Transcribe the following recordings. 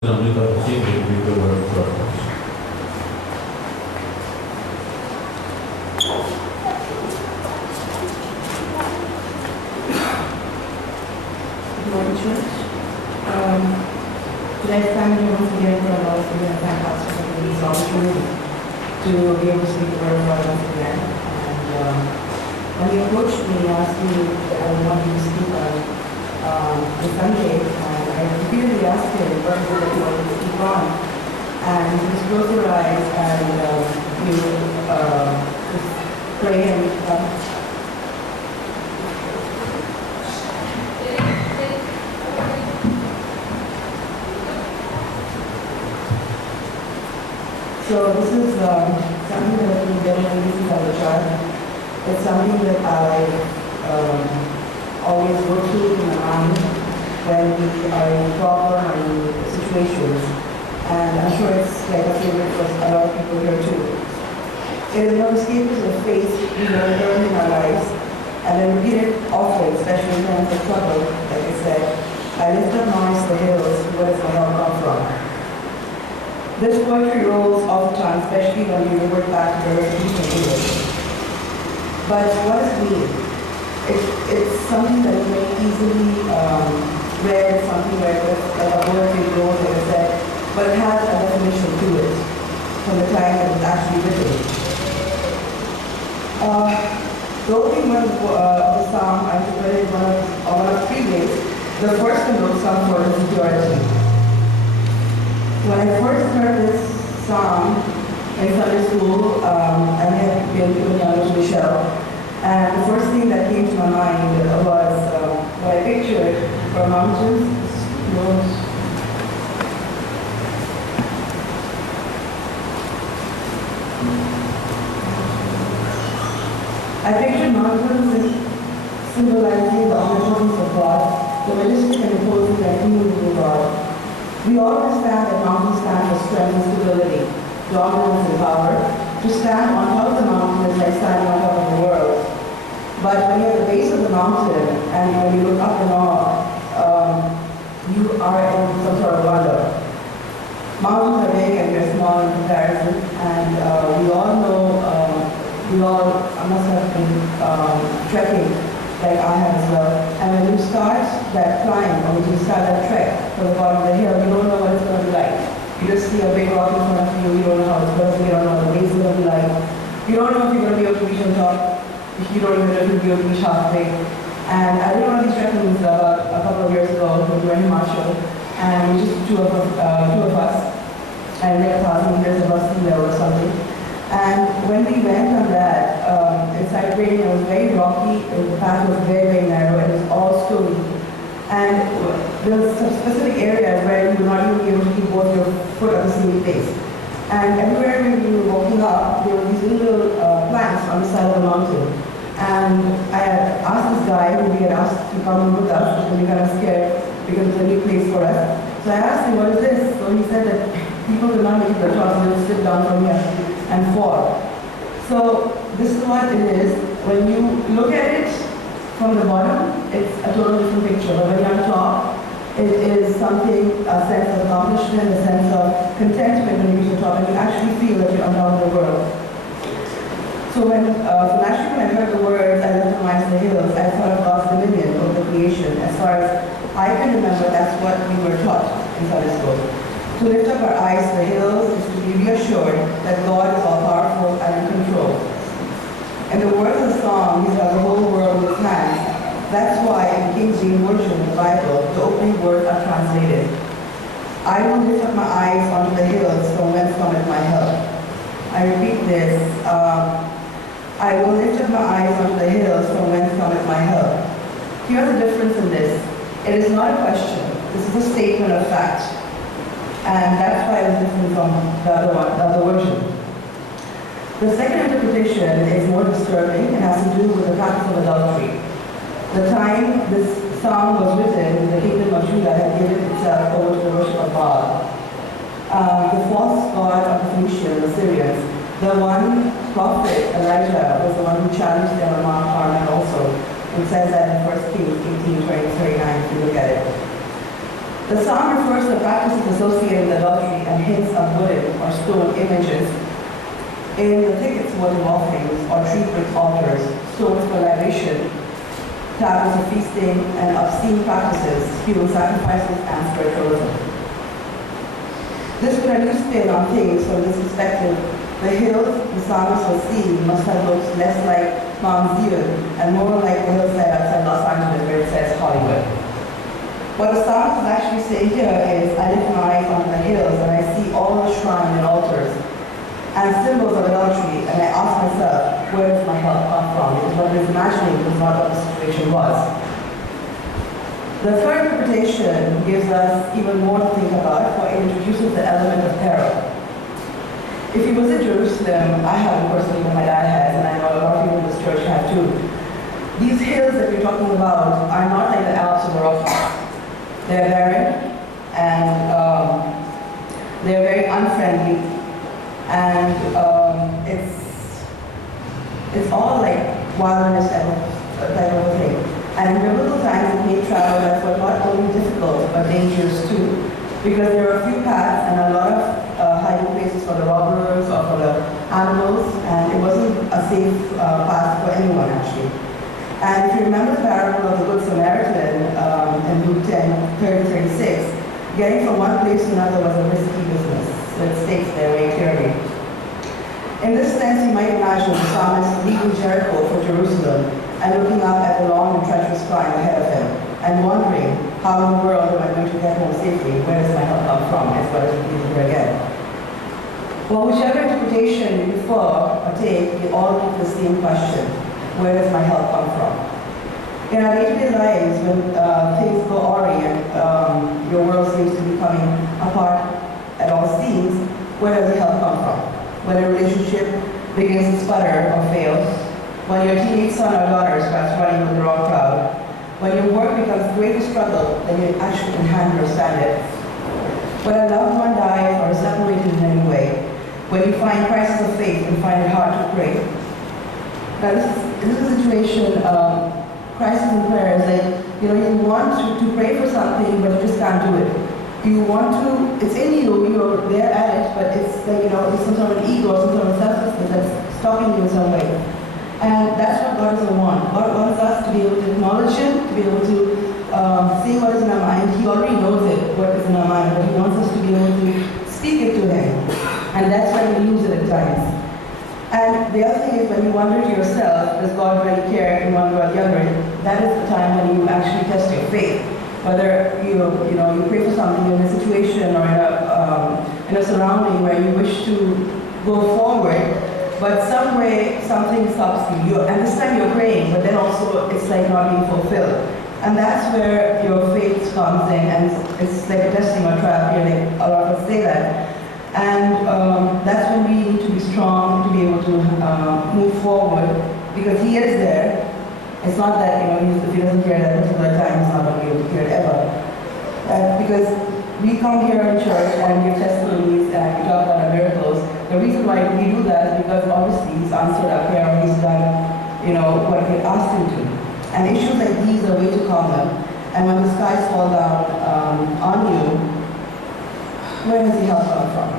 Amrita Bhatti will be the word for us. Good morning, Church. Today, stand here once again for our Lord and thank God for this opportunity to be able to speak the word of God once again. And when he approached me, he asked me that I want you to speak on the Sunday, and I repeatedly asked him what was it that he wanted to speak on. And he just closed your eyes and you just pray and so this is something that I've been getting into since I was a child. It's something that I always go through in my mind when we are in problem or in situations. And I'm sure it's like a favorite for a lot of people here too. It is no escape to the faith we learn in our lives, and I repeat it often, especially in times of trouble. Like I said, I lift up my eyes to the hills, where does my help come from? This poetry rolls off the tongue, especially when you revert back to the repetition of English. But what does it mean? It's something that is very easily read, something where it's like a poetry rolls, like I said, but it has a definition to it from the time that it was actually written. The opening one of the psalm, I read it one of 3 ways. The first one wrote Psalm for security. When I first heard this song in Sunday school, I had been given to Michelle, and the first thing that came to my mind was what I pictured were mountains, I pictured mountains symbolizing the omnipotence of God, the majestic and imposing and immovable God. We all understand that mountains stand for strength and stability, dominance and power. To stand on top of the mountain is like standing on top of the world. But when you're at the base of the mountain and when you look up and awe, you are in some sort of wonder. Mountains are big and they're small in comparison, and we all know, we all must have been trekking like I have as well. And when you start that climb, or when you start that trek from the bottom of the hill, you don't know what it's going to be like. You just see a big rock in front of you, you don't know how it's going to be, you don't know what the base is going to be like. You don't know if you're going to be able to reach on top, if you don't even know if you'll be able to reach halfway. And I did one of these trekkings a couple of years ago when we were in Marshall, and just two of us, and like 1,000 meters of us in there or something. And when we went on that, it started raining, it was very rocky, the path was very, very narrow, it was all stony. And there was some specific areas where you would not even be able to keep both your foot on the same place. And everywhere when we were walking up, there were these little planks on the side of the mountain. And I had asked this guy who we had asked to come with us because we were kind of scared because it was a new place for us. So I asked him, what is this? So he said that people could not make it to the top, so they would slip down from here and fall. So this is what it is. When you look at it from the bottom, it's a totally different picture. But when you're on top, it is something, a sense of accomplishment, a sense of contentment when you reach the top, and you actually feel that you're on top of the world. So naturally when I heard the words, I lift my eyes to the hills, I thought of God's dominion over the creation. As far as I can remember, that's what we were taught in Sunday school. To lift up our eyes to the hills is to be reassured that God is all-powerful and in control. In the words of the song, He's got the whole world in His hands. That's why in King James Version of the Bible, the opening words are translated. I will lift up my eyes onto the hills from whence cometh my help. I repeat this. I will lift up my eyes onto the hills from whence cometh my help. Here's the difference in this. It is not a question. This is a statement of fact. And that's why it is different from the other version. The second interpretation is more disturbing and has to do with the practice of adultery. The time this psalm was written, the kingdom of Judah had given itself over to the worship of Baal. The false god of the Phoenicians, the Syrians, the one prophet, Elijah, was the one who challenged them on Mount Carmel also. It says that in 1 Kings 18:20-39, if you look at it. The psalm refers to practices associated with adultery and hints of wooden or stone images in the thickets votive offerings or tree brick altars, stones for libation, tablets of feasting, and obscene practices, human sacrifices, and spiritualism. This put a new spin on things from this perspective. The hills the psalmist was seeing must have looked less like Mount Zion and more like the hillside outside Los Angeles where it says Hollywood. What the psalmist is actually saying here is, I lift my eyes onto the hills and I see all the shrines and altars and symbols of adultery, and I ask myself, where does my help come from? Because what I was imagining was not what the situation was. The third interpretation gives us even more to think about, for it introduces the element of peril. If you visit Jerusalem, I haven't personally, but my dad has, and I know a lot of people in this church have too. These hills that we're talking about are not like the Alps or the Rockies. They're barren, and they're very unfriendly, and it's all like wilderness type of a thing. And in biblical times, it made travel therefore not only difficult, but dangerous too, because there are a few paths and a lot of hiding places for the robbers or for the animals, and it wasn't a safe path for anyone actually. And if you remember the parable of the Good Samaritan in Luke 10:30-36, getting from one place to another was a risky business. So it states there very clearly. In this sense, you might imagine the psalmist leaving Jericho for Jerusalem and looking up at the long and treacherous climb ahead of him and wondering, how in the world am I going to get home safely? Where does my help come from? As well as repeating here again. Well, whichever interpretation you prefer or take, you all get the same question. Where does my help come from? In our day-to-day lives, when things go awry and your world seems to be coming apart at all seams, where does the help come from? When a relationship begins to sputter or fail, when your teenage son or daughter starts running with the wrong crowd, when your work becomes a greater struggle than you actually can handle or stand it, when a loved one dies or is separated in any way, when you find crisis of faith and find it hard to pray. Now this is a situation, crisis in prayer is like, you want to pray for something, but you just can't do it. You want to, it's in you, you're there at it, but it's like, it's some sort of an ego or some sort of selflessness that's stopping you in some way. And that's what God doesn't want. God wants us to be able to acknowledge Him, to be able to see what is in our mind. He already knows it, what is in our mind, but He wants us to be able to speak it to Him. And that's why we lose it at times. And the other thing is, when you wonder to yourself, does God really care in one way or the other, that is the time when you actually test your faith. Whether you pray for something in a situation or in a surrounding where you wish to go forward, but some way something stops you. And this time you're praying, but then also it's like not being fulfilled. And that's where your faith comes in, and it's like a testing or trial. Like a lot of us say that. And that's when we need to be strong to be able to move forward, because He is there. It's not that, if He doesn't care at a particular time, He's not going to be able to care ever. Because we come here in church and give testimonies and we talk about our miracles. The reason why we do that is because obviously He's answered our prayer, and He's done, what we asked Him to. And issues like these are way to calm them. And when the skies fall down on you, where does He help come from?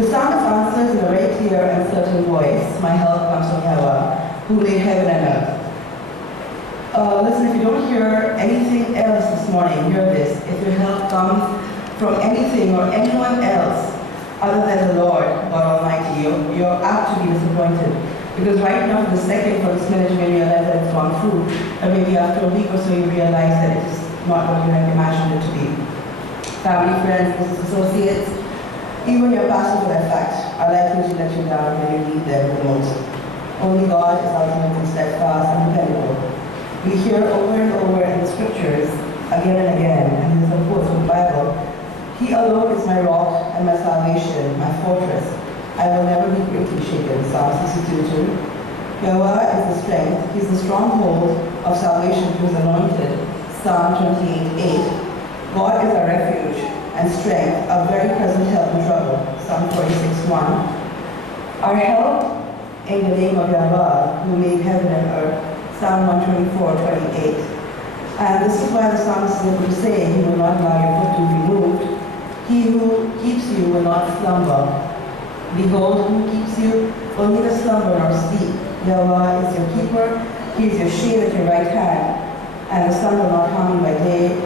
The psalmist answers in a very clear and certain voice, my help comes from Yahweh, who made heaven and earth. Listen, if you don't hear anything else this morning, hear this. If your help comes from anything or anyone else other than the Lord, God Almighty, you're apt to be disappointed. Because right now, for the second, for this minute, you may realize that it's gone through. And maybe after a week or so, you realize that it's not what you had imagined it to be. Family, friends, business associates, even your pastors, in fact, are likely to let you down when you need them the most. Only God is ultimately steadfast and dependable. We hear over and over in the scriptures, again and again, and there's a quote from the Bible, He alone is my rock and my salvation, my fortress. I will never be greatly shaken. Psalm 62:2. Yahweh is the strength. He's the stronghold of salvation to His anointed. Psalm 28:8. God is our refuge and strength, a very present help in trouble. Psalm 46:1. Our help in the name of Yahweh, who made heaven and earth. Psalm 124:28. And this is why the psalmist is able to say, He will not allow your foot to be moved. He who keeps you will not slumber. Behold, who keeps you will neither slumber nor sleep. Yahweh is your keeper. He is your shield at your right hand. And the sun will not harm you by day,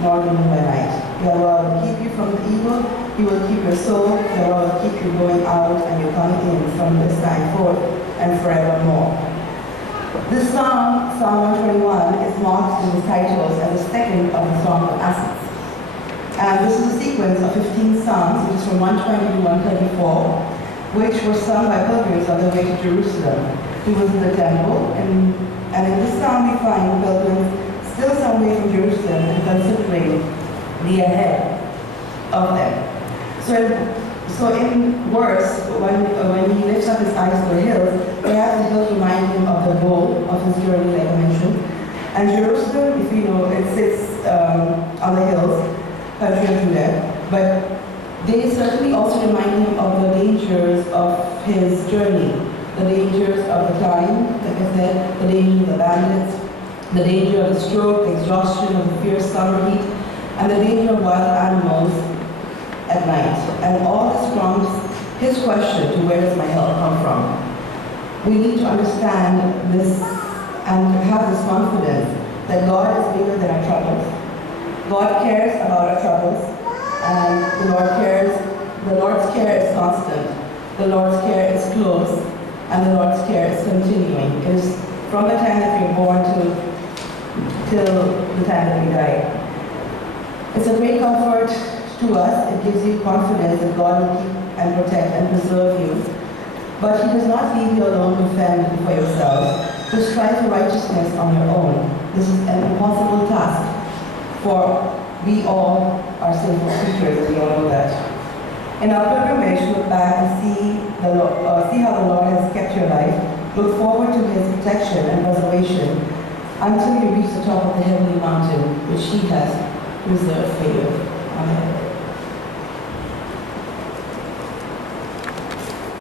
nor the moon by night. Yahweh will keep you from the evil. He will keep your soul. Yahweh will keep you going out and you coming in from this time forth and forevermore. This psalm, Psalm 121, is marked in the titles as the second of the Song of Ascents. And this is a sequence of 15 psalms, which is from 120 to 134, which were sung by pilgrims on their way to Jerusalem to visit the temple. And in this psalm we find pilgrims still some way from Jerusalem and considering the ahead of them. So in verse, when he lifts up his eyes to the hills, perhaps the hills remind him of the goal of his journey, like I mentioned. And Jerusalem, if you know, it sits on the hills, country of Judah, but they certainly also remind him of the dangers of his journey, the dangers of the climb, like I said, the danger of the bandits, the danger of the stroke, the exhaustion of the fierce summer heat, and the danger of wild animals at night. And all this prompts his question to where does my help come from? We need to understand this and have this confidence that God is bigger than our troubles. God cares about our troubles, and the Lord's care is constant. The Lord's care is close, and the Lord's care is continuing. It is from the time that you're born till the time that we die. It's a great comfort to us. It gives you confidence that God will keep and protect and preserve you. But He does not leave you alone to fend for yourselves, to strive for righteousness on your own. This is an impossible task, for we all are sinful creatures, and we all know that. In our pilgrimage, look back and see how the Lord has kept your life. Look forward to His protection and preservation until you reach the top of the heavenly mountain, which He has reserved for you.